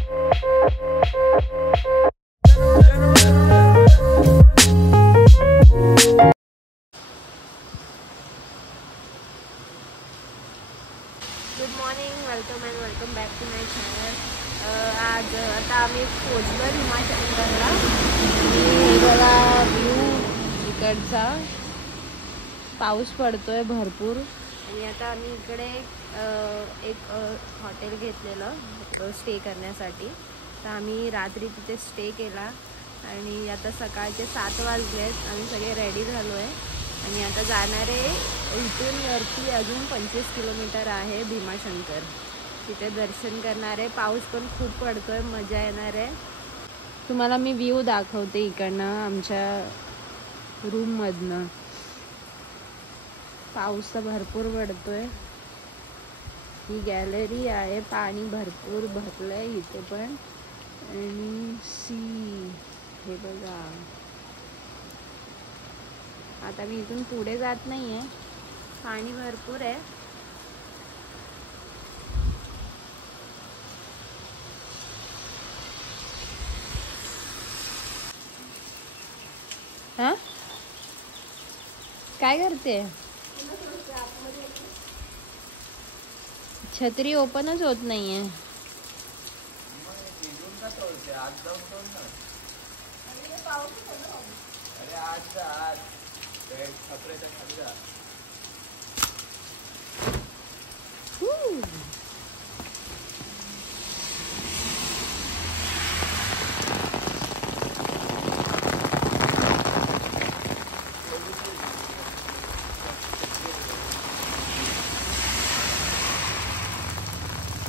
Good morning, welcome back to my channel. आज आता आम्ही पोचलो भीमाशंकरला. हे बघा व्ह्यू इकडचा, पाऊस पडतोय भरपूर. आणि आता आम्ही इकडे एक हॉटेल घेतलेलं स्टे करण्यासाठी. तर आम्ही रात्री तिथे स्टे केला आणि आता सकाळचे 7 वाजलेत. आम्ही सगळे रेडी झालो आहे आणि आता जाणार आहे इथून वरती. अजून 25 किलोमीटर आहे भीमाशंकर. तिथे दर्शन करणार आहे. पाऊस पण खूप पडतोय, मजा येणार आहे. तुम्हाला मी व्ह्यू दाखवते इकडनं आमच्या रूममधनं. पाऊस तर भरपूर पडतोय. ही गॅलरी आहे, पाणी भरपूर भरलंय इथे पण. आणि हे बघा. आता मी इथून पुढे जात नाही आहे, पाणी भरपूर आहे. हा, काय करते? छत्री ओपनच होत नाहीये.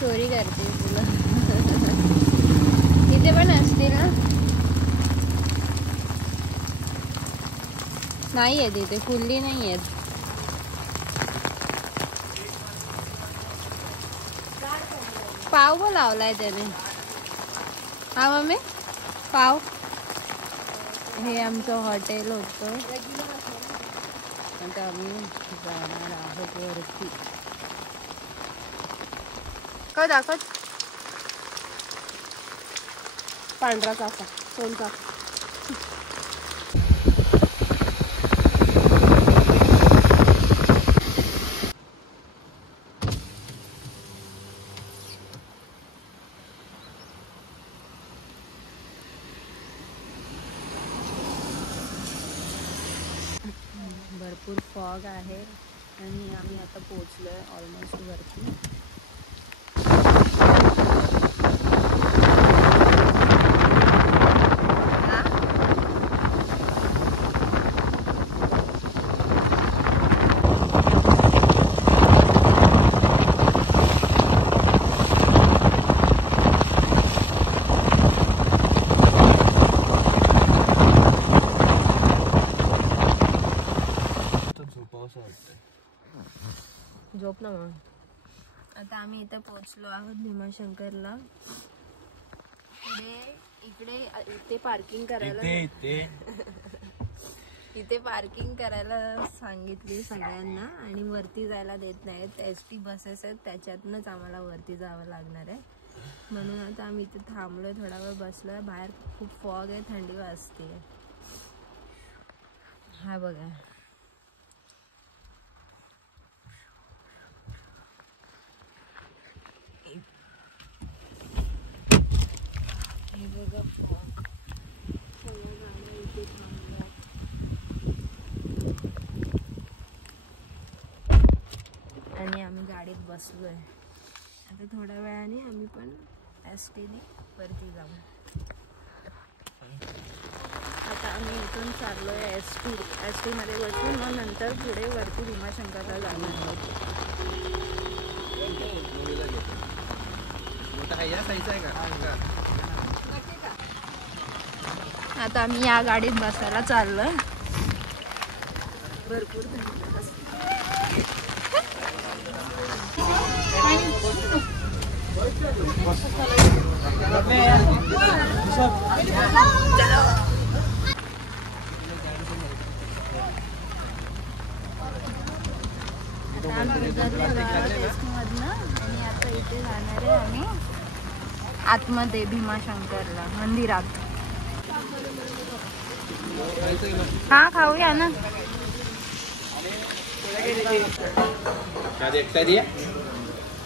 चोरी करते तुला. इथे पण असते ना? नाही आहे तिथे, फुल्ली नाही आहेत. पाव पण लावलाय त्याने. हा मम्मी, पाव. हे आमचं हॉटेल होतं. आता आम्ही जाणार आहोत वरती. काय दाखवत? पांढरा चाफा, सोनचा. भरपूर फॉग आहे आणि आम्ही आता पोहोचलोय ऑलमोस्ट वरती. झोप ना मग. आता आम्ही इथे पोहोचलो आहोत भीमाशंकरला. इथे पार्किंग करायला इथे पार्किंग करायला सांगितली सगळ्यांना आणि वरती जायला देत नाहीत. एसटी बसेस आहेत, त्याच्यातनंच आम्हाला वरती जावं लागणार आहे. म्हणून आता आम्ही इथे थांबलोय, थोडा वेळ बसलोय. बाहेर खूप फॉग आहे, थंडी वाजते. हा बघा, हे बघा फॉग. सगळ्या गाड्या इथे थांबल्यात आणि आम्ही गाडीत बसलोय. आता थोड्या वेळाने आम्ही पण एसटीने वरती जाऊ. आता आम्ही इथून चाललोय एसटी मध्ये बसून, मग नंतर पुढे वरती भीमाशंकरला जाणार आहोत. आता आम्ही या गाडीत बसायला चाललोय. भरपूर आणि आता इथे जाणार आहे आम्ही आतमध्ये भीमाशंकरला मंदिरात. हा खाऊया ना. क्या देखता दिया?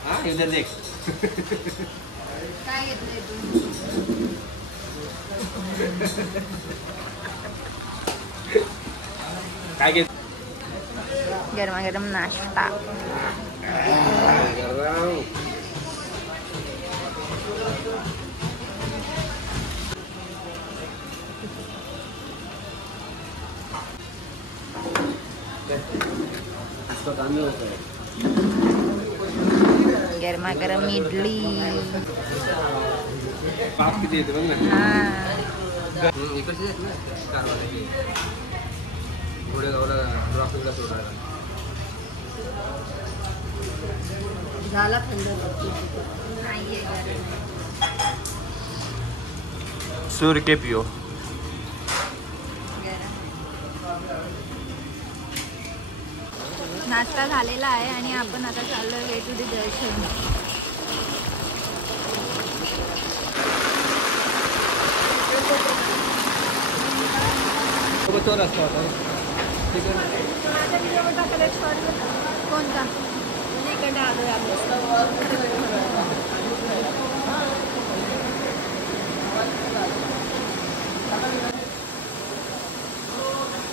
हाँ इधर देख. काय घेतलंय तू? काय घेत? गरमागरम नाश्ता. गरमागरम इडली. पाप किती येते बघ ना. पुढे गावला ड्रॉपिंगला सोडायला झाला थंड. सूर के पियो. नाश्ता झालेला आहे आणि आपण आता चाललोय वे टू द दर्शन. कोणता? इकडे आलोय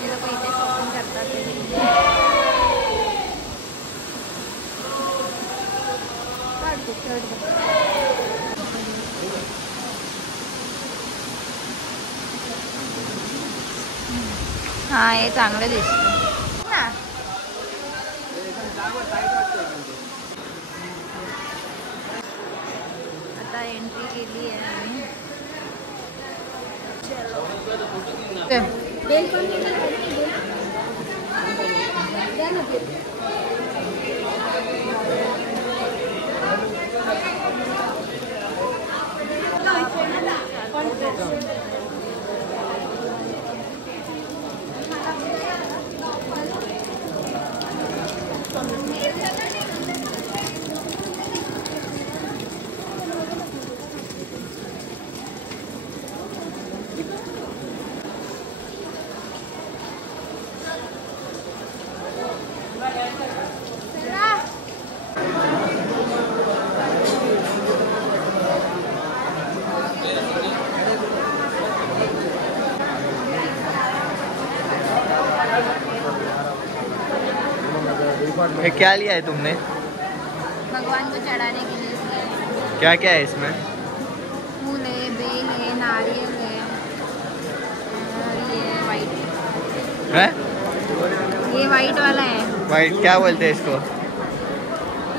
हे लोक इथे शॉपिंग करतात. हा हे चांगलं दिसतं ना. आता एंट्री केली आहे आम्ही. ये क्या लिया है तुमने? भगवान को चढ़ाने के लिए क्या क्या है इसमें? फूल है, बेल है, नारियल है और ये वाइट है? ये वाइट वाला है. वाइट क्या बोलते हैं इसको?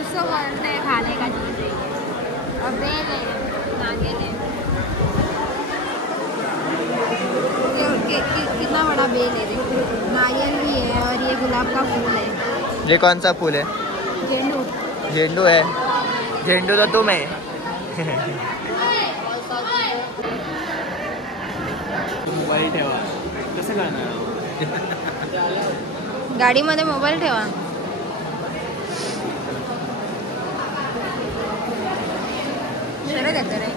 उसको बोलते हैं खाने का चीज़ है. और बेल है, नारियल है. कितना बड़ा बेल है देखो. नारियल भी है और ये गुलाब का फूल है. ये कौन सा फूल है? गेंडू. झेंडू है. झेंडू तो तुम है. मोबाईल ठेवा. कसं करणार? गाडीमध्ये मोबाईल ठेवा. सरळ येतो रे.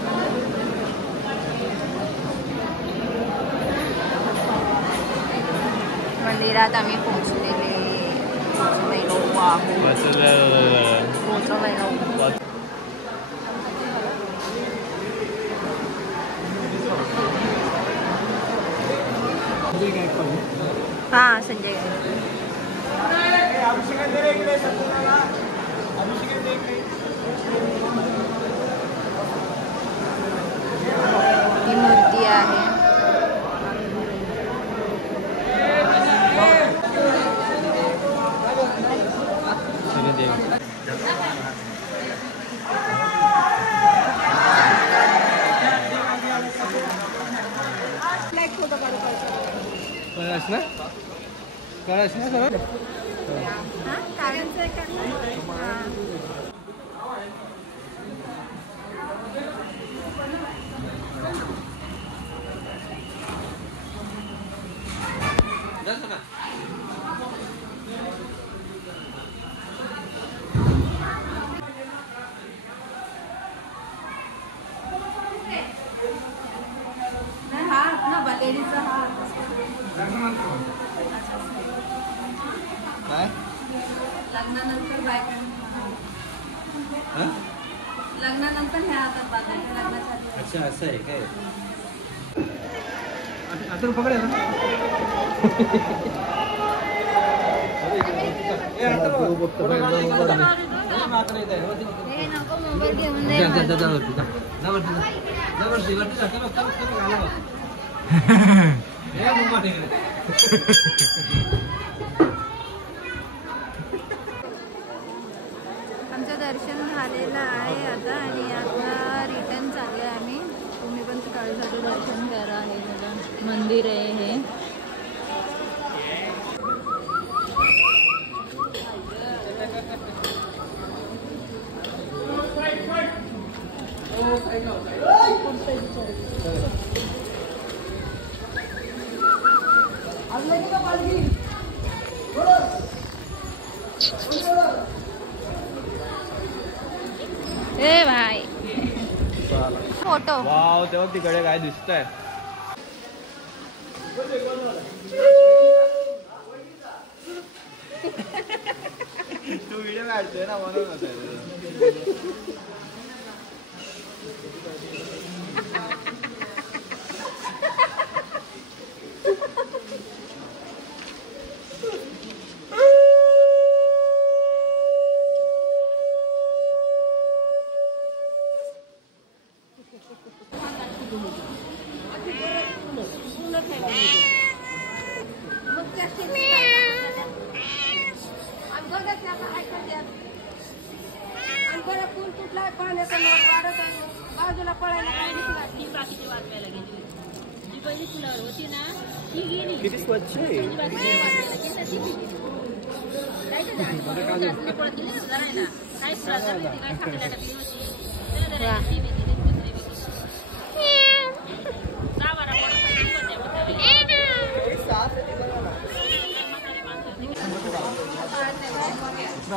मंदिरात आम्ही पोहोचलेलो आहोत. हाँ संजय ही मूर्ती आहे. कळस ना? कळस ना सरळ? हां कागदचं आहे का? हां अच्छा असं आहे काय? आता पकडेल ना. आमचं दर्शन झालेलं आहे आता आणि आता रिटर्न चाललो आहे आम्ही. तुम्ही पण काळजाचं दर्शन करा. हे बघा मंदिर आहे हे. ए भाई फोटो. वाव, तेव्हा तिकडे काय दिसतंय. तू व्हिडिओ काढतोय ना म्हणून. बाजूला पळायला बाकीची वाचवायला गेली. जी पहिली फुलावर होती ना ती गेली. किती स्वच्छ आहे.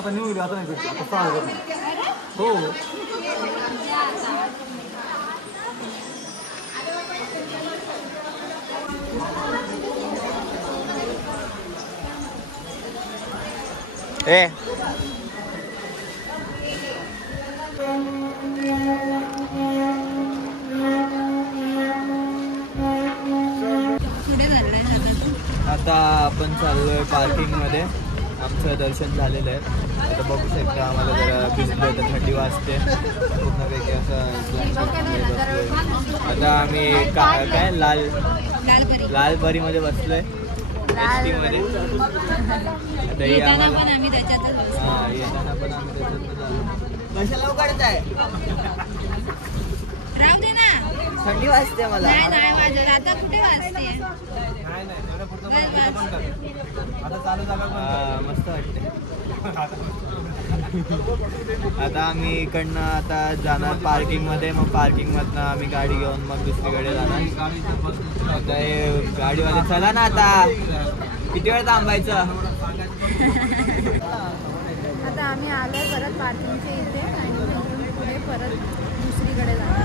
आता न्यू आता नाही करतो. आता हो. ए आता आपण चाललोय पार्किंग मध्ये. आमचं दर्शन झालेलं आहे. आता बघू शकता आम्हाला जरा भिजलं तर थंडी वाजते पूर्णपैकी असं. आता आम्ही काय लालपरी मध्ये बसलोय एसटी मध्ये. आता येताना पण आम्ही त्याच्यातच कशाला उघडत आहे. राहू दे ना, थंडी वाजते मला. नाही वाजत आता. कुठे वाजते? मस्त वाटते. आता आम्ही इकडनं आता जाणार पार्किंग मध्ये. मग पार्किंग मधनं आम्ही गाडी घेऊन मग दुसरीकडे जाणार. आता हे गाडीवाले चला ना, आता किती वेळ थांबायचं. आता आम्ही आलोय परत पार्किंगच्या इथे आणि पुढे परत दुसरीकडे जाणार.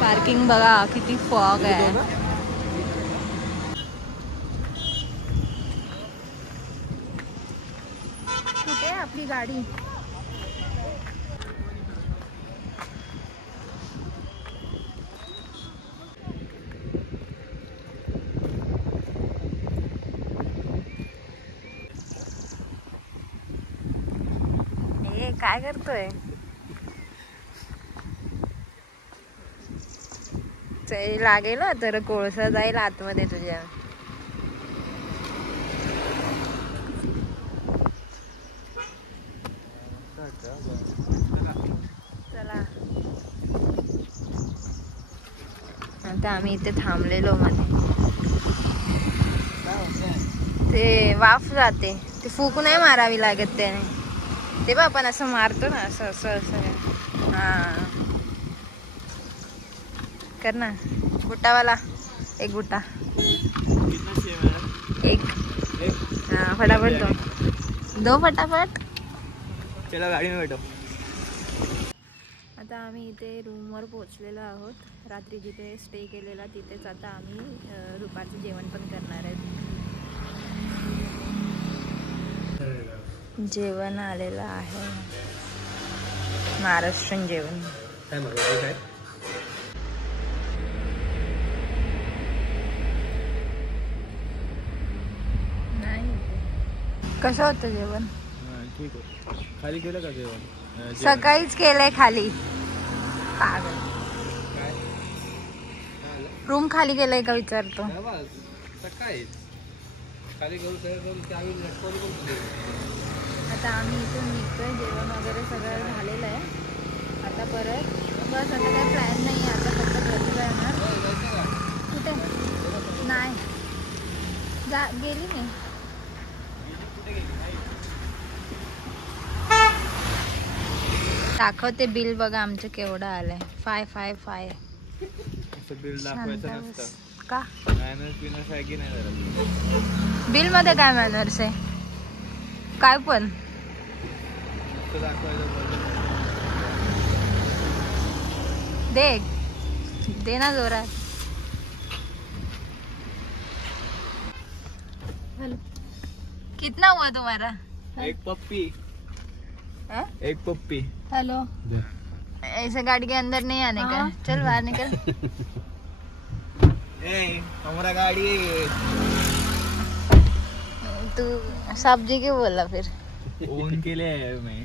पार्किंग बघा किती फॉग आहे. कुठे आपली गाडी? काय करतोय? लागेल तर कोळसा जाईल आतमध्ये तुझ्या. चला आता आम्ही इथे थांबलेलो मध्ये. ते वाफ जाते, ते फूक नाही मारावी लागत त्याने. ते बा आपण असं मारतो ना, असं असं असं. हा कर ना बुटावाला. एक बुटा एक. हाँ फटाफट दो फटाफट. चला गाडी में बैठो. आता आम्ही इथे रूमवर पोहोचलेलो आहोत. रात्री जिथे स्टे केलेला तिथेच आता आम्ही दुपारचं जेवण पण करणार आहेत. जेवण आलेलं आहे, महाराष्ट्रीयन जेवण. काय कसं होतं जेवण? ठीक आहे. खाली केलं का जेवण? सकाळीच केलंय खाली. पागल. रूम खाली केलंय का विचारतो. सकाळी खाली करू आता आम्ही इथून निघतोय. जेवण वगैरे सगळं झालेलं आहे. आता परत बस. आता काही प्लॅन नाही आहे. आता फक्त प्रतिभा येणार. कुठे नाही गेली नाही. दाखवते बिल बघा आमचं केवढं आलंय. 555. बिल दाखवायचं नसतं का? मॅनर्स बिनर्स आहे की नाही जरा? बिल मध्ये काय मॅनर्स आहे? काय पण दाखवायचं दे ना जोरात. कितना हुआ तुम्हारा? एक पप्पी. एक पप्पी. हेलो. ऐसे गाड़ी के अंदर नहीं आने का. चल बाहर निकल. हमारा गाड़ी है. तू सब्जी क्यों बोला फिर? उनके लिए है मैं.